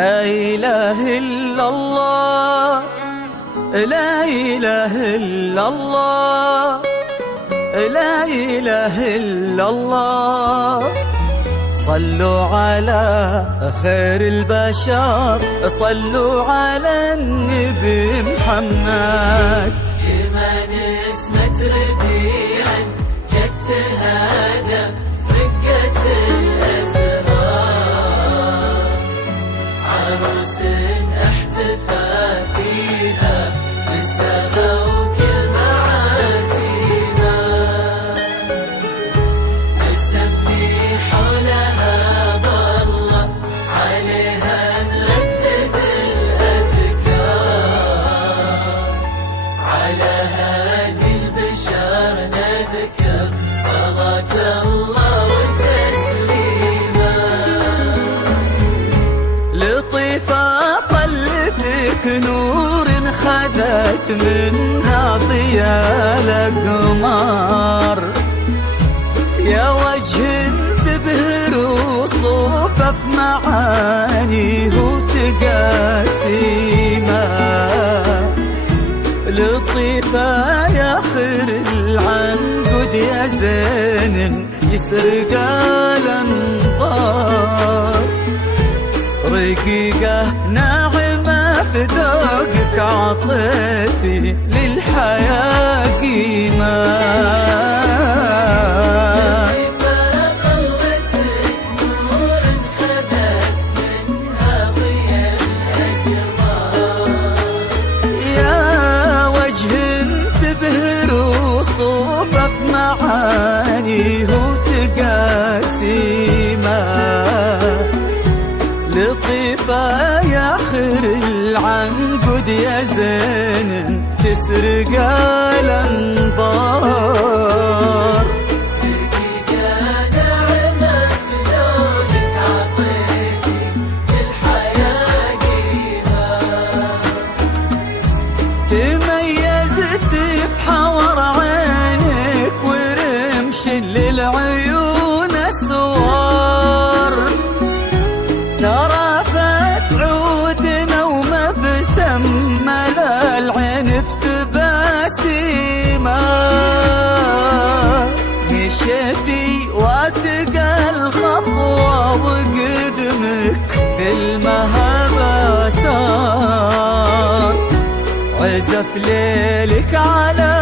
لا إله إلا الله، لا إله إلا الله، لا إله إلا الله. صلوا على خير البشر، صلوا على النبي محمد. كمان اسمة ربيع جت تهادى رقة الأزهار، عروس احتفى فيها بالسغى وكل معازيمة، نسمي حولها بالله عليها نردد الأذكار، على هادي البشر نذكر صلاة الله وتسليمه. لطيفة طلتك نور خذت منها ضياء الأقمار، يا وجه تبهر وصوفه في معانيه وتقاسيمه. لطيفة يا خير العنقود يا زين يسرق الانظار، رقيقة ناعمة في ذوقك عطيتي للحياة قيمة. معانيه وتقاسيمه. لطيفة يا خير العنقود يا زين تسرق الانظار، رقيقة ناعمة في ذوقك عطيتي للحياة قيمة. تميزت بحور للعيون السوار، ترافت عودنا ومبسم ملا العين بتباسيمه. مشيتي واتقى الخطوة وقدمك في المهبة سار، عزف ليلك على